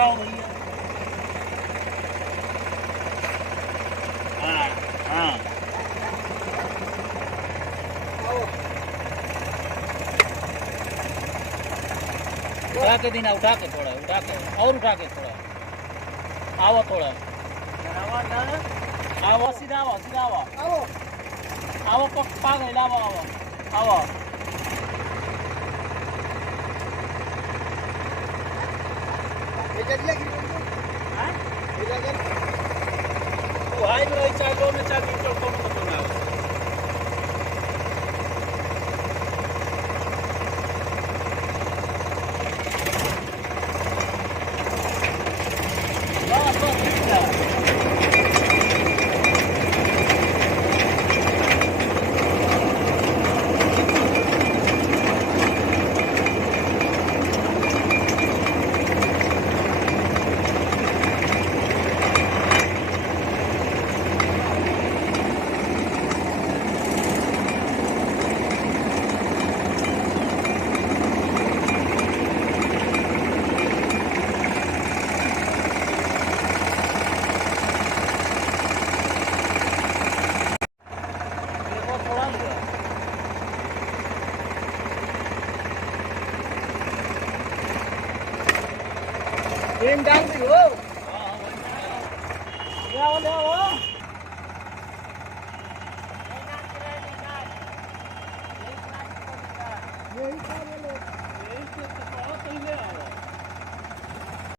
आओ भैया। हाँ हाँ उठा के देना, उठा के थोड़ा, उठा के और उठा के थोड़ा, आओ थोड़ा, आओ सीधा आओ, सीधा आओ, आओ आओ पा गए, आओ आओ आओ चालो में चाबी चलतो में तो ना डाल दी हो।